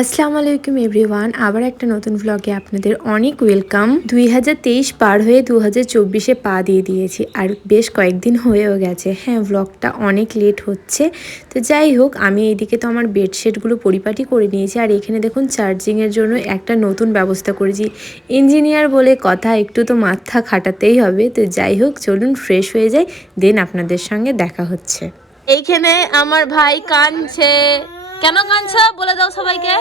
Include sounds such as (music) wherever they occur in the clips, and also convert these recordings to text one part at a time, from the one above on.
আসসালামু আলাইকুম এভরিওয়ান। আবার একটা নতুন ভ্লগে আপনাদের অনেক ওয়েলকাম দুই হাজার তেইশ পার হয়ে দু হাজার পা দিয়ে দিয়েছি, আর বেশ কয়েকদিন হয়েও গেছে। হ্যাঁ ভ্লগটা অনেক লেট হচ্ছে। তো যাই হোক, আমি এইদিকে তো আমার বেডশিটগুলো পরিপাটি করে নিয়েছি, আর এখানে দেখুন চার্জিংয়ের জন্য একটা নতুন ব্যবস্থা করেছি। ইঞ্জিনিয়ার বলে কথা, একটু তো মাথা খাটাতেই হবে। তো যাই হোক, চলুন ফ্রেশ হয়ে যাই দেন আপনাদের সঙ্গে দেখা হচ্ছে। এইখানে আমার ভাই কাঁদছে। কেন কাঁদছ? বলে দাও সবাইকে।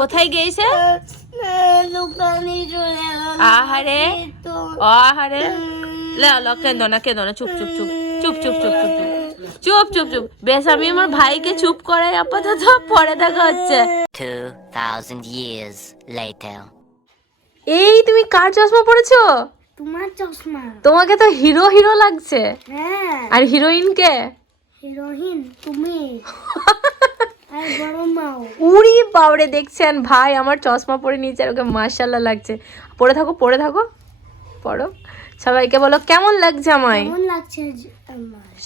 কোথায় গিয়েছে? আহারে। আহারে। লে লো কেঁদো না কেঁদো না চুপ চুপ চুপ চুপ চুপ চুপ চুপ চুপ। চুপ চুপ চুপ। বেশ আমি আমার ভাইকে চুপ করাই আপাতত। পরে দেখা হচ্ছে। 2,000 years later. এই তুমি কার চশমা পড়েছো তোমার চশমা। তোমাকে তো হিরো হিরো লাগছে। হ্যাঁ। আর হিরোইনকে? হিরোইন তুমি। আর বড় মাও উড়ি দেখছেন ভাই আমার চশমা পরে নিয়েছে আর ওকে মার্শাল্লাহ লাগছে। পরে থাকো পরে থাকো। পড়ো। সবাইকে বলো কেমন লাগছে আমায়? কেমন লাগছে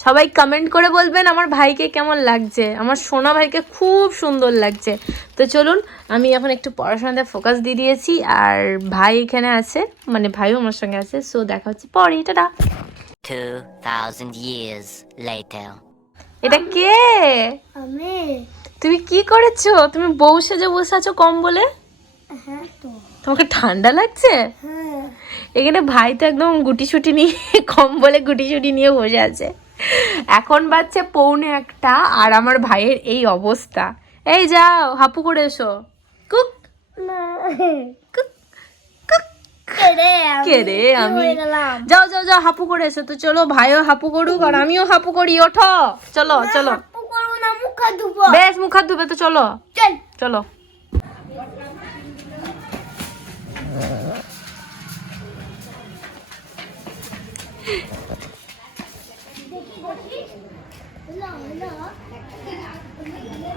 সবাই কমেন্ট করে বলবেন আমার ভাইকে কেমন লাগছে। আমার সোনা ভাইকে খুব সুন্দর লাগছে। তো চলুন আমি এখন একটু পড়াশোনাতে ফোকাস দিয়ে দিয়েছি। আর ভাই এখানে আছে মানে ভাইও আমার সঙ্গে আছে। সো দেখা হচ্ছে পরে টাটা। 2,000 years later. এটা কে? আমি। তুমি কি করেছ? তুমি বউ সেজে বসে আছো কম বলে? হ্যাঁ তোমাকে ঠান্ডা লাগছে? হ্যাঁ। এখানে ভাই তো একদম গুটি সুটি নিয়ে কম বলে গুটি সুটি নিয়ে বসে আছে। এখন বাচ্চা পৌনে একটা আর আমার ভাইয়ের এই অবস্থা। এই যাও হাপু করে এসো। কুক। না। কুক কে রে আমি যাও যাও যাও হাপু করে এসো। তো চলো ভাইও হাপু করুক আর আমিও হাপু করি ওঠো। চলো চলো। বেশ মুখ হাত ধুবে তো চলো। চলো।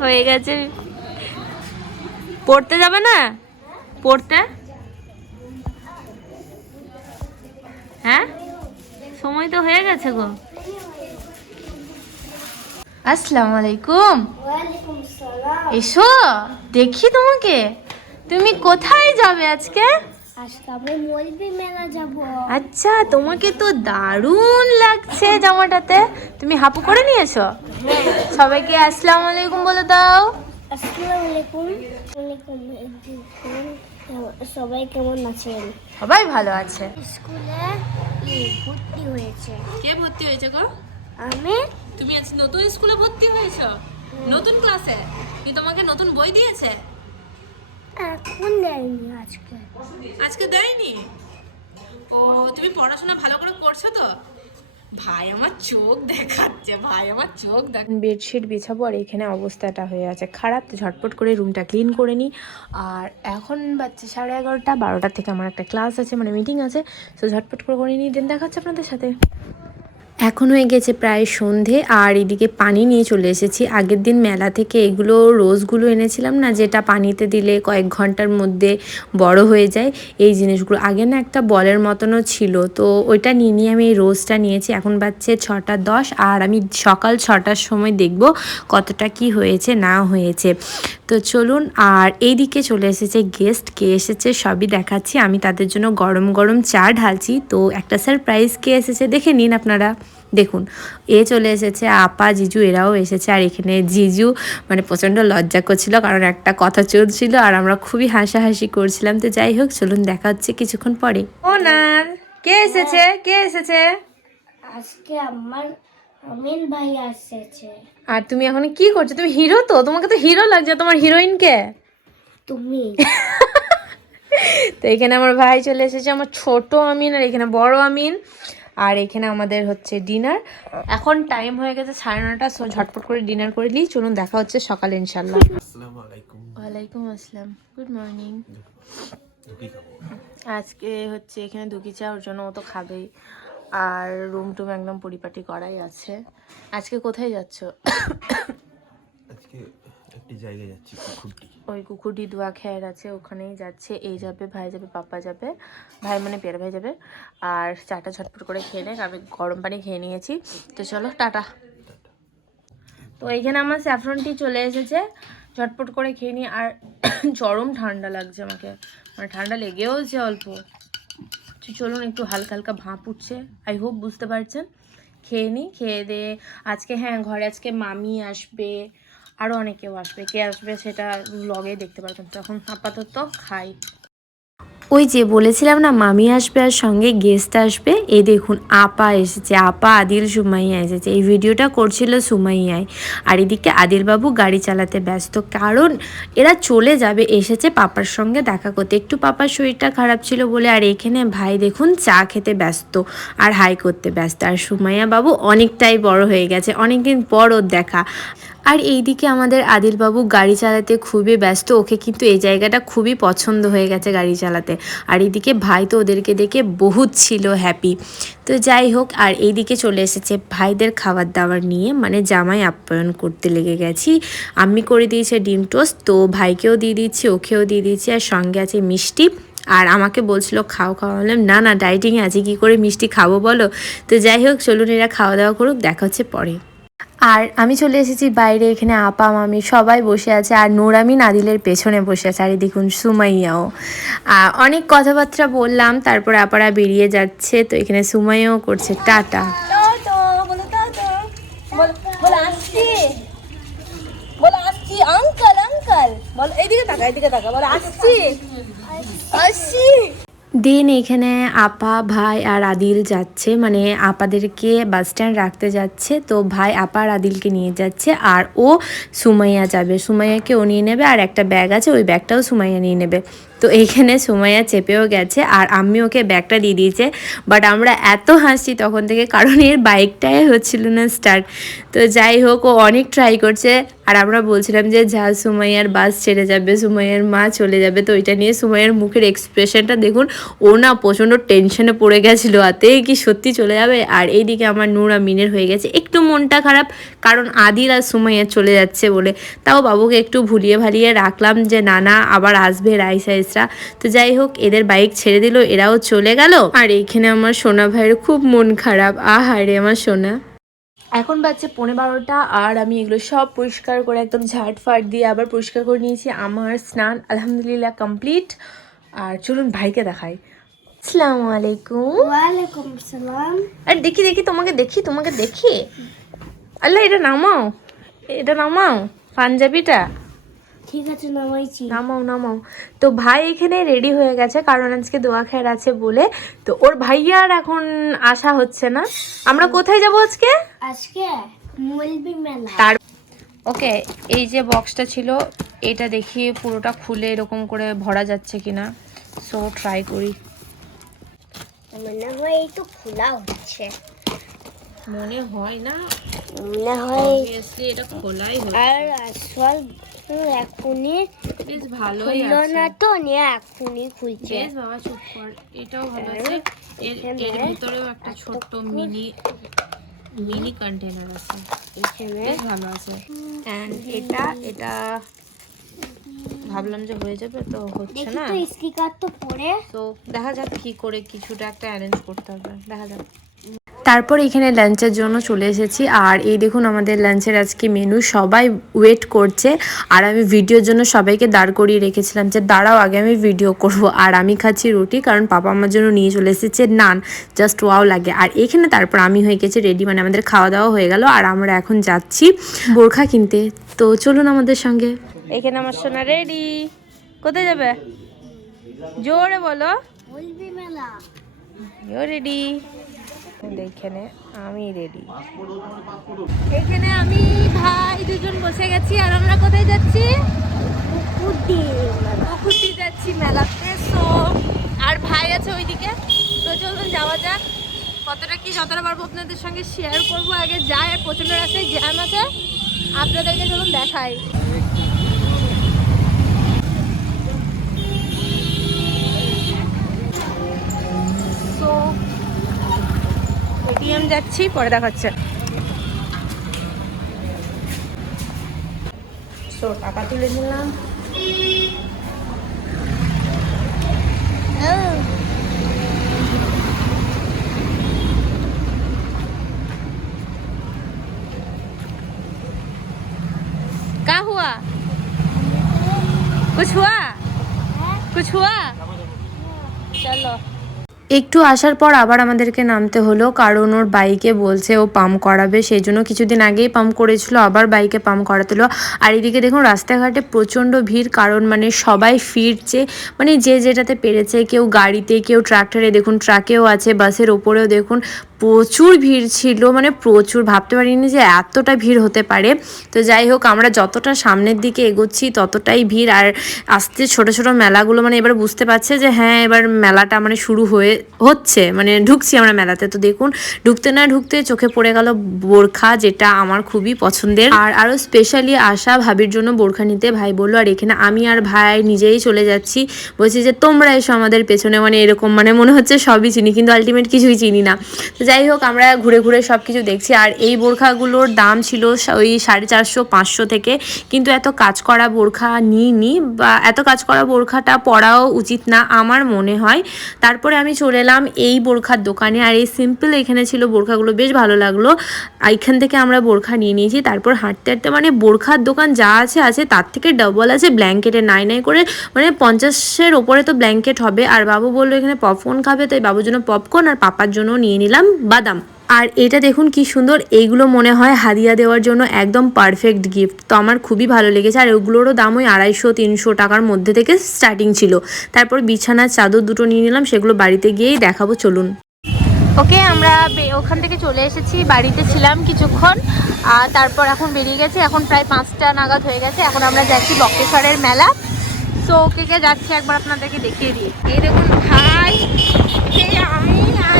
হয়ে গেছে। পড়তে যাবে না? পড়তে? সময় তো হয়ে গেছে গো। আসসালামু আলাইকুম। এসো দেখি তোমাকে। তুমি কোথায় যাবে আজকে? আজকে আমরা মলবি মেলা যাব। আচ্ছা তোমাকে তো দারুণ লাগছে জামাটাতে। তুমি হাপু করে নিয়েছো সবাইকে আসসালামু আলাইকুম বলে দাও। আসসালামু আলাইকুম। সবাই কেমন আছেন? সবাই ভালো আছে। স্কুলে ই ভর্তি হয়েছে। কে ভর্তি হয়েছে গো? আমি। তুমি আজ নতুন স্কুলে ভর্তি হয়েছো? নতুন ক্লাসে? কি তোমাকে নতুন বই দিয়েছে? এখন দেয়নি আজকে। আজকে দেয়নি? ও তুমি পড়াশোনা ভালো করে করছ তো? ভাই, আমার চোখ দেখাচ্ছে, ভাই, আমার চোখ দেখ বেডশিট বিছাবো আর এখানে অবস্থাটা হয়ে আছে খারাপ। তো ঝটপট করে রুমটা ক্লিন করে নিই। আর এখন বাচ্চা সাড়ে এগারোটা, বারোটা থেকে আমার একটা ক্লাস আছে মানে মিটিং আছে। তো ঝটপট করে করে নিই, দেন দেখাচ্ছে আপনাদের সাথে। এখন হয়ে গেছে প্রায় সন্ধে, আর এদিকে পানি নিয়ে চলে এসেছি। আগের দিন মেলা থেকে এগুলো রোজগুলো এনেছিলাম না, যেটা পানিতে দিলে কয়েক ঘণ্টার মধ্যে বড় হয়ে যায়। এই জিনিসগুলো আগে না একটা বলের মতনও ছিল, তো ওইটা নিয়ে নিয়ে আমি এই রোজটা নিয়েছি। এখন বাচ্চে ছটা দশ, আর আমি সকাল ছটার সময় দেখব কতটা কি হয়েছে, না হয়েছে। তো চলুন আর এইদিকে চলে এসেছে গেস্ট কে এসেছে সবই দেখাচ্ছি। আমি তাদের জন্য গরম গরম চা ঢালছি। তো একটা সারপ্রাইজ কে এসেছে দেখে নিন আপনারা। দেখুন এ চলে এসেছে আপা জিজু এরাও এসেছে। আর এখানে জিজু মানে প্রচণ্ড লজ্জা করছিল কারণ একটা কথা চলছিল আর আমরা খুবই হাসাহাসি করছিলাম। তো যাই হোক চলুন দেখা হচ্ছে কিছুক্ষণ পরে। ওনার কে এসেছে? কে এসেছে? আজকে আমার আমিন ভাই এসেছে। আর তুমি এখন কি করছ? তুমি হিরো তো? তোমাকে তো হিরো লাগছে তোমার হিরোইন কে? তুমি। (laughs) তো এখানে আমার ভাই চলে এসেছে আমার ছোট আমিন আর এখানে বড় আমিন। আর এখানে আমাদের হচ্ছে ডিনার এখন টাইম হয়ে গেছে সাড়ে নটা সো ঝটপট করে ডিনার করে নিই। চলুন দেখা হচ্ছে সকালে ইনশাল্লাহ ওয়ালাইকুম আসসালাম। গুড মর্নিং আজকে হচ্ছে এখানে দুকি চা ওর জন্য ও তো খাবেই। আর রুম টুম একদম পরিপাটি করাই আছে। আজকে কোথায় যাচ্ছ? আজকে একটি জায়গায় যাচ্ছি খুঁটি ওই কুকুরটি দোয়া খেয়ার আছে ওখানেই যাচ্ছে। এই যাবে ভাই যাবে পাপা যাবে। ভাই মানে পেয়ার ভাই যাবে। আর চাটা ঝটপট করে খেয়ে নেয় আমি গরম পানি খেয়ে নিয়েছি। তো চলো টাটা। তো এইখানে আমার স্যাফরনটি চলে এসেছে। ঝটপট করে খেয়ে নিই। আর (coughs) চরম ঠান্ডা লাগছে আমাকে। মানে ঠান্ডা লেগেওছে অল্প। চলুন, একটু হালকা হালকা ভাঁপ উঠছে। আই হোপ বুঝতে পারছেন। খেয়ে নিই খেয়ে দিয়ে আজকে হ্যাঁ ঘরে আজকে মামি আসবে আরও অনেকেও আসবে। কে আসবে সেটা লগে দেখতে পারবেন। তখন আপাতত খাই। ওই যে বলেছিলাম না, মামি আসবে আর সঙ্গে গেস্ট আসবে। এই দেখুন, আপা এসেছে, আপা আদিল সুমাইয়া এসেছে। এই ভিডিওটা করছিল সুমাইয়ায় আর এদিকে আদিলবাবু গাড়ি চালাতে ব্যস্ত, কারণ এরা চলে যাবে, এসেছে পাপার সঙ্গে দেখা করতে। একটু পাপার শরীরটা খারাপ ছিল বলে, আর এখানে ভাই দেখুন চা খেতে ব্যস্ত আর হাই করতে ব্যস্ত। আর সুমাইয়া বাবু অনেকটাই বড় হয়ে গেছে, অনেকদিন পর ওর দেখা। আর এইদিকে আমাদের আদিলবাবু গাড়ি চালাতে খুবই ব্যস্ত, ওকে কিন্তু এই জায়গাটা খুবই পছন্দ হয়ে গেছে গাড়ি চালাতে। আর এইদিকে ভাই তো ওদেরকে দেখে বহুত ছিল হ্যাপি তো যাই হোক, আর এইদিকে চলে এসেছে ভাইদের খাবার দাবার নিয়ে মানে জামাই আপ্যায়ন করতে লেগে গেছি। আমি করে দিয়েছে ডিম টোস্ট, তো ভাইকেও দিয়ে দিচ্ছি, ওকেও দিয়ে দিচ্ছি, আর সঙ্গে আছে মিষ্টি। আর আমাকে বলছিল, খাও খাওয়া বললাম, না না ডাইটিংয়ে আছে, কি করে মিষ্টি খাব বলো? তো যাই হোক, চলুন এরা খাওয়া দাওয়া করুক, দেখা হচ্ছে পরে। আর আমি চলে এসেছি বাইরে, এখানে আপা, মামি সবাই বসে আছে আর নোরামি নাদিলের পেছনে বসে আছে, আর দেখুন সুমাইয়াও। অনেক কথাবার্তা বললাম, তারপরে আপারা বেরিয়ে যাচ্ছে, তো এখানে সুমাইয়াও করছে, টাটা। আসছি। দেন এখানে আপা, ভাই আর আদিল যাচ্ছে। মানে আপাদেরকে বাস স্ট্যান্ড রাখতে যাচ্ছে। তো ভাই, আপা আর আদিলকে নিয়ে যাচ্ছে। আর ও সুমাইয়া যাবে। সুমাইয়াকে ও নিয়ে নেবে। আর একটা ব্যাগ আছে। ওই ব্যাগটাও সুমাইয়া নিয়ে নেবে। তো এইখানে সুমাইয়া চেপেও গেছে আর আমি ওকে ব্যাগটা দিয়ে দিয়েছে। বাট আমরা এত হাসছি তখন থেকে কারণ এর বাইকটাই হচ্ছিল না স্টার্ট তো যাই হোক, ও অনেক ট্রাই করছে। আর আমরা বলছিলাম যে, যা সুমাইয়ার বাস ছেড়ে যাবে, সুমাইয়ার মা চলে যাবে। তো ওইটা নিয়ে সুমাইয়ার মুখের এক্সপ্রেশনটা দেখুন, ও না প্রচণ্ড টেনশনে পড়ে গেছিল। হাতে কি সত্যি চলে যাবে? আর এইদিকে আমার নূর মিনের হয়ে গেছে। একটু মনটা খারাপ, কারণ আদিল আর সুমাইয়া চলে যাচ্ছে বলে। তাও বাবুকে একটু ভুলিয়ে ভালিয়ে রাখলাম যে, না না, আবার আসবে, রাইস আইসরা তো যাই হোক এদের বাইক ছেড়ে দিল এরাও চলে গেল। আর এইখানে আমার সোনা ভাইয়ের খুব মন খারাপ। আহারে আমার সোনা। এখন বাজছে পনেরো বারোটা আর আমি এগুলো সব পরিষ্কার করে একদম ঝাট ফাট দিয়ে আবার পরিষ্কার করে নিয়েছি। আমার স্নান আলহামদুলিল্লাহ কমপ্লিট আর চলুন ভাইকে দেখাই। আসসালামু আলাইকুম। ওয়ালাইকুম সালাম আর দেখি দেখি তোমাকে দেখি তোমাকে দেখি। আল্লাহ এটা নামাও। এটা নামাও পাঞ্জাবিটা। ঠিক আছে নামাইছি নামাও নামাও। তো ভাই এখানে রেডি হয়ে গেছে কারণ আজকে দোয়া খের আছে বলে। তো ওর ভাইয়ার এখন আসা হচ্ছে না। আমরা কোথায় যাব আজকে? আজকে মলবি মেলা। তার ওকে এই যে বক্সটা ছিল এটা দেখি পুরোটা খুলে এরকম করে ভরা যাচ্ছে কিনা। সো ট্রাই করি। মনে হয় এই তো খোলা হচ্ছে মনে হয় না। মনে হয় এটা খোলাই আর আসল এখনই বেশ ভালোই খুললো না তো নিয়ে এখনই খুলছে। বেশ বাবা চুপ কর এটাও ভালো আছে। এর এর ভিতরেও একটা ছোট্ট মিনি মিনি কন্টেনার আছে। বেশ ভালো আছে। অ্যান্ড এটা এটা ভাবলাম যে হয়ে যাবে তো হচ্ছে না। তো স্পিকার তো পড়ে তো দেখা যাক কি করে কিছুটা একটা অ্যারেঞ্জ করতে হবে। দেখা যাক। তারপর এখানে লাঞ্চের জন্য চলে এসেছি। আর এই দেখুন আমাদের লাঞ্চের আজকে মেনু সবাই ওয়েট করছে। আর আমি ভিডিওর জন্য সবাইকে দাঁড় করিয়ে রেখেছিলাম যে দাঁড়াও আগে আমি ভিডিও করব। আর আমি খাচ্ছি রুটি কারণ পাপা আমার জন্য নিয়ে চলে এসেছে নান। জাস্ট ওয়াও লাগে। আর এখানে তারপর আমি হয়ে গেছি রেডি মানে আমাদের খাওয়া দাওয়া হয়ে গেল। আর আমরা এখন যাচ্ছি বোরখা কিনতে। তো চলুন আমাদের সঙ্গে। এখানে আমার সোনা রেডি কোথায় যাবে? জোরে বলো। রেডি এখানে আমি রেডি এখানে আমি ভাই দুজন বসে গেছি আর আমরা কোথায় যাচ্ছি? পুকুরটি যাচ্ছি মেলাতে সো আর ভাই আছে ওইদিকে। তো চলুন যাওয়া যাক। কতটা কি যতটা পারব আপনাদের সঙ্গে শেয়ার করব আগে। যাই আর প্রচণ্ড রাস্তায় জ্যাম আছে। আপনাদেরকে চলুন দেখাই। মিউজিয়াম যাচ্ছি পরে দেখাচ্ছে সো টাকা তুলে নিলাম। क्या हुआ कुछ हुआ कुछ একটু আসার পর আবার আমাদেরকে নামতে হলো, কারণ ওর বাইকে বলছে ও পাম্প করাবে সেই জন্য কিছুদিন আগেই পাম্প করেছিল, আবার বাইকে পাম্প করাতে হলো। আর এদিকে দেখুন, রাস্তাঘাটে প্রচণ্ড ভিড়, কারণ মানে সবাই ফিরছে মানে যে যেটাতে পেরেছে, কেউ গাড়িতে, কেউ ট্রাক্টরে, দেখুন, ট্রাকেও আছে, বাসের ওপরেও দেখুন প্রচুর ভিড় ছিল মানে প্রচুর, ভাবতে পারিনি যে এতটা ভিড় হতে পারে। তো যাই হোক, আমরা যতটা সামনের দিকে এগোচ্ছি, ততটাই ভিড়। আর আস্তে ছোট ছোট মেলাগুলো মানে এবার বুঝতে পারছে যে হ্যাঁ এবার মেলাটা মানে শুরু হয়ে, হচ্ছে মানে ঢুকছি আমরা মেলাতে। তো দেখুন, ঢুকতে না ঢুকতে চোখে পড়ে গেল বোরখা, যেটা আমার খুবই পছন্দের। আর আরও স্পেশালি আশা ভাবির জন্য বোরখা নিতে ভাই বলল, আর এখানে আমি আর ভাই নিজেই চলে যাচ্ছি। বলছি যে, তোমরা এসো আমাদের পেছনে। মানে এরকম মানে মনে হচ্ছে সবই চিনি, কিন্তু আলটিমেট কিছুই চিনি না। তো যাই হোক, আমরা ঘুরে ঘুরে সব কিছু দেখছি। আর এই বোরখাগুলোর দাম ছিল ওই সাড়ে চারশো, পাঁচশো থেকে। কিন্তু এত কাজ করা বোরখা নিইনি বা এত কাজ করা বোরখাটা পরাও উচিত না আমার মনে হয়। তারপরে আমি চলে এলাম এই বোরখার দোকানে। আর এই সিম্পল এখানে ছিল বোরখাগুলো, বেশ ভালো লাগল। এখান থেকে আমরা বোরখা নিয়ে নিয়েছি। তারপর হাঁটতে হাঁটতে মানে বোরখার দোকান যা আছে আছে তার থেকে ডবল আছে ব্ল্যাঙ্কেটে নাই নাই করে। মানে পঞ্চাশের ওপরে তো ব্ল্যাঙ্কেট হবে। আর বাবু বলল এখানে পপকর্ন খাবে, তাই বাবুর জন্য পপকর্ন আর পাপার জন্য নিয়ে নিলাম। বাদাম। আর এটা দেখুন কি সুন্দর, এইগুলো মনে হয় হাদিয়া দেওয়ার জন্য একদম পারফেক্ট গিফট তো আমার খুবই ভালো লেগেছে, আর ওগুলোরও দাম ওই আড়াইশো, তিনশো টাকার মধ্যে থেকে স্টার্টিং ছিল। তারপর বিছানার চাদর দুটো নিয়ে নিলাম, সেগুলো বাড়িতে গিয়েই দেখাবো, চলুন। ওকে, আমরা ওখান থেকে চলে এসেছি, বাড়িতে ছিলাম কিছুক্ষণ, আর তারপর এখন বেরিয়ে গেছে, এখন প্রায় পাঁচটা নাগাদ হয়ে গেছে, এখন আমরা যাচ্ছি বক্রেশ্বরের মেলা। তো ওকে কে যাচ্ছি একবার আপনাদেরকে দেখিয়ে দিই। এই দেখুন ভাই আমি আর।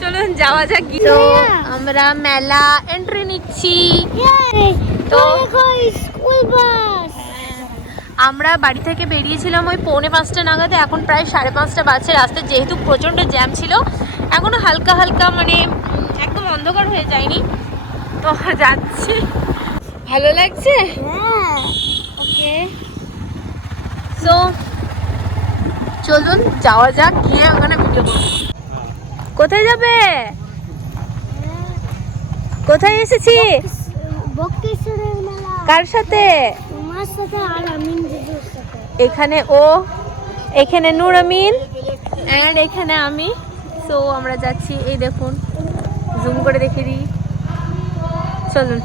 চলুন যাওয়া যাক তো আমরা মেলা এন্ট্রি নিচ্ছি। তো স্কুল বাস আমরা বাড়ি থেকে বেরিয়েছিলাম ওই পৌনে পাঁচটা নাগাদে এখন প্রায় সাড়ে পাঁচটা বাজছে। রাস্তায় যেহেতু প্রচণ্ড জ্যাম ছিল এখনও হালকা হালকা মানে একদম অন্ধকার হয়ে যায়নি। তো যাচ্ছি। ভালো লাগছে? ওকে সো চলুন যাওয়া যাক, গিয়ে ওখানে ভিডিও কোথায় যাবে? কোথায় এসেছি? কার সাথে? এখানে ও, এখানে নূর আমিন অ্যান্ড এখানে আমি। সো আমরা যাচ্ছি, এই দেখুন জুম করে দেখে দিই। চলুন।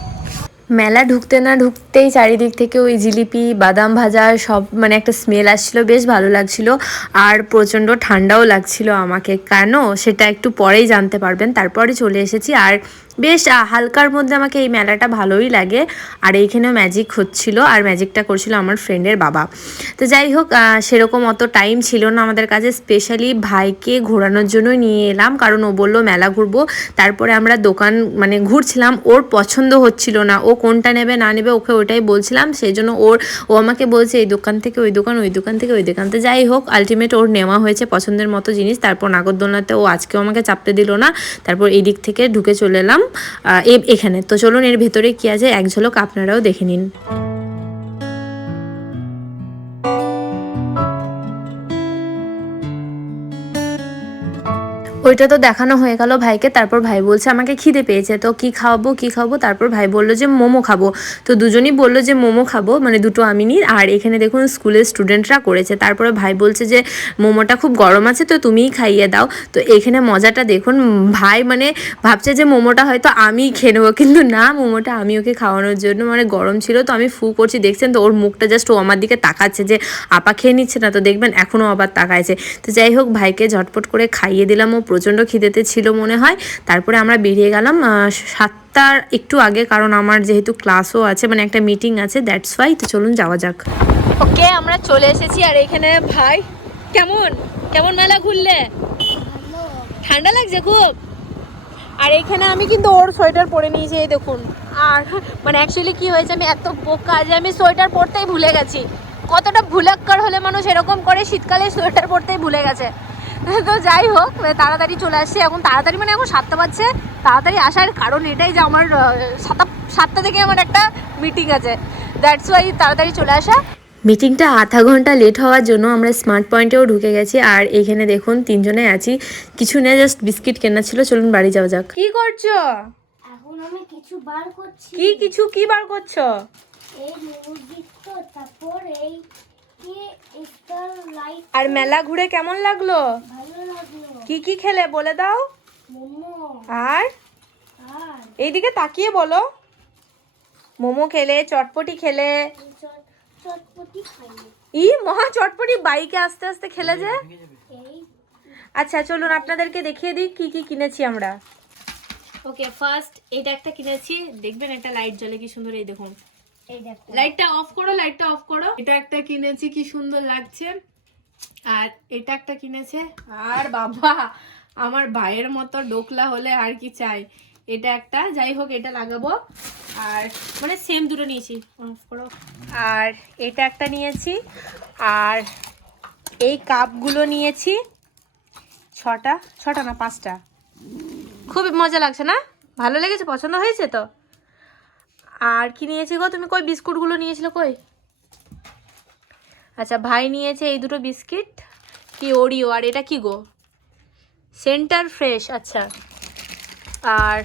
মেলা ঢুকতে না ঢুকতেই চারিদিক থেকে ওই জিলিপি, বাদাম ভাজা, সব মানে একটা স্মেল আসছিল, বেশ ভালো লাগছিল। আর প্রচণ্ড ঠান্ডাও লাগছিল আমাকে। কেন? সেটা একটু পরেই জানতে পারবেন। তারপরে চলে এসেছি। আর বেশ হালকার মধ্যে আমাকে এই মেলাটা ভালোই লাগে। আর এইখানেও ম্যাজিক হচ্ছিল আর ম্যাজিকটা করছিল আমার ফ্রেন্ডের বাবা। তো যাই হোক সেরকম অত টাইম ছিল না আমাদের কাছে স্পেশালি ভাইকে ঘোরানোর জন্যই নিয়ে এলাম, কারণ ও বলল মেলা ঘুরবো। তারপরে আমরা দোকান মানে ঘুরছিলাম, ওর পছন্দ হচ্ছিল না। ও কোনটা নেবে, না নেবে, ওকে ওটাই বলছিলাম। সেই জন্য ওর, ও আমাকে বলছে, এই দোকান থেকে, ওই দোকান ওই দোকান থেকে, ওই দোকান তো যাই হোক আলটিমেট ওর নেওয়া হয়েছে পছন্দের মতো জিনিস। তারপর নাগরদোলনাতে ও আজকেও আমাকে চাপতে দিল না। তারপর এই দিক থেকে ঢুকে চলে এলাম। এখানে। তো চলুন এর ভেতরে কি আছে? এক ঝলক আপনারাও দেখে নিন। ওইটা তো দেখানো হয়ে গেল ভাইকে, তারপর ভাই বলছে, আমাকে খিদে পেয়েছে, তো কি খাওয়াবো, কি খাব তারপর ভাই বলল যে, মোমো খাব। তো দুজনই বলল যে, মোমো খাব মানে দুটো আমি নিই। আর এখানে দেখুন স্কুলের স্টুডেন্টরা করেছে। তারপরে ভাই বলছে যে, মোমোটা খুব গরম আছে, তো তুমিই খাইয়ে দাও। তো এখানে মজাটা দেখুন, ভাই মানে ভাবছে যে, মোমোটা হয়তো আমিই খেয়ে নেব। কিন্তু না, মোমোটা আমি ওকে খাওয়ানোর জন্য মানে গরম ছিল, তো আমি ফু করছি, দেখছেন তো, ওর মুখটা জাস্ট ও আমার দিকে তাকাচ্ছে যে, আপা খেয়ে নিচ্ছে না। তো দেখবেন এখনও আবার তাকাইছে। তো যাই হোক, ভাইকে ঝটপট করে খাইয়ে দিলাম ও প্রচণ্ড খিদেতে ছিল মনে হয়। তারপরে আমরা বেরিয়ে গেলাম সাতটার একটু আগে, কারণ আমার যেহেতু ক্লাসও আছে মানে একটা মিটিং আছে দ্যাটস ওয়াই তো চলুন যাওয়া যাক। ওকে আমরা চলে এসেছি, আর এখানে ভাই, কেমন? কেমন মেলা ঘুরলে? ঠান্ডা লাগছে খুব? আর এখানে আমি কিন্তু ওর সোয়েটার পরে নিয়েছি, এই দেখুন। আর মানে অ্যাকচুয়ালি কি হয়েছে, আমি এত বোকা যে আমি সোয়েটার পরতেই ভুলে গেছি। কতটা ভুলাক্কার হলে মানুষ এরকম করে শীতকালে সোয়েটার পরতেই ভুলে গেছে। (laughs) তো যাই হোক তাড়াতাড়ি চলে আসছে। এখন তাড়াতাড়ি মানে এখন সাতটা বাজছে। তাড়াতাড়ি আসার কারণ এটাই যে আমার সাতটা সাতটা থেকে আমার একটা মিটিং আছে। দ্যাটস ওয়াই তাড়াতাড়ি চলে আসা। মিটিংটা আধা ঘণ্টা লেট হওয়ার জন্য আমরা স্মার্ট পয়েন্টেও ঢুকে গেছি। আর এখানে দেখুন তিনজনে আছি। কিছু না জাস্ট বিস্কিট কেনা ছিল। চলুন বাড়ি যাওয়া যাক। কি করছ? এখন আমি কিছু বার করছি। কি কিছু কি বার করছ? এই তারপর এই আর মেলা ঘুরে কেমন লাগল? ভালো লাগল। কি কি খেলে বলে দাও। আর? এইদিকে তাকিয়ে বলো। মোমো খেলে চটপটি খেলে। ই মহা চটপটি বাইকে আস্তে আস্তে খেলে যে। আচ্ছা চলুন আপনাদেরকে দেখিয়ে দিই কি কি কিনেছি আমরা। ওকে ফার্স্ট এটা একটা কিনেছি। দেখবেন একটা লাইট জ্বলে কি সুন্দর এই দেখুন। লাইটটা অফ করো লাইটটা অফ করো। এটা একটা কিনেছি কি সুন্দর লাগছে। আর এটা একটা কিনেছে আর বাবা আমার ভাইয়ের মতো ডোকলা হলে আর কি চাই। এটা একটা যাই হোক এটা লাগাবো। আর মানে সেম দুটো নিয়েছি। অফ করো। আর এটা একটা নিয়েছি আর এই কাপগুলো নিয়েছি। ছটা ছটা না পাঁচটা। খুব মজা লাগছে না? ভালো লেগেছে? পছন্দ হয়েছে তো? আর কি নিয়েছি গো? তুমি কই বিস্কুটগুলো নিয়েছিলে কই? আচ্ছা ভাই নিয়েছে এই দুটো বিস্কিট কি ওরিও আর এটা কি গো? সেন্টার ফ্রেশ আচ্ছা। আর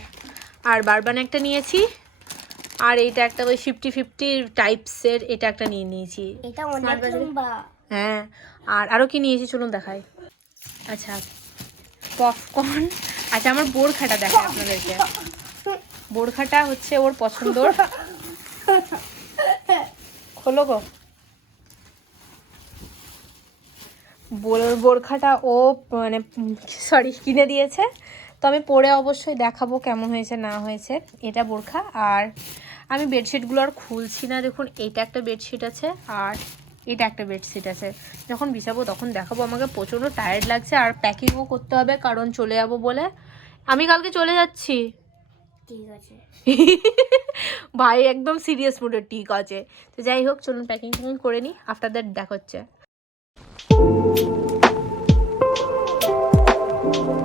আর বারবান একটা নিয়েছি আর এইটা একটা ওই ফিফটি ফিফটি টাইপসের এটা একটা নিয়ে নিয়েছি। এটা হ্যাঁ আর আরও কি নিয়েছি চলুন দেখাই। আচ্ছা পপকর্ন। আচ্ছা আমার বোরখাটা দেখাই আপনাদেরকে। বোরখাটা হচ্ছে ওর পছন্দর। খোলো গো। বোর- বোরখাটা ও মানে সরি কিনে দিয়েছে। তো আমি পরে অবশ্যই দেখাবো কেমন হয়েছে, না হয়েছে। এটা বোরখা। আর আমি বেডশিটগুলো আর খুলছি না। দেখুন, এইটা একটা বেডশিট আছে আর এটা একটা বেডশিট আছে। যখন বিছাবো তখন দেখাবো। আমাকে প্রচণ্ড টায়ার্ড লাগছে। আর প্যাকিংও করতে হবে, কারণ চলে যাব বলে। আমি কালকে চলে যাচ্ছি। ঠিক আছে। (laughs) ভাই একদম সিরিয়াস মুডে ঠিক আছে। তো যাই হোক, চলুন প্যাকিং ট্যাকিং করে নিই আফটার দ্যাট দেখা হচ্ছে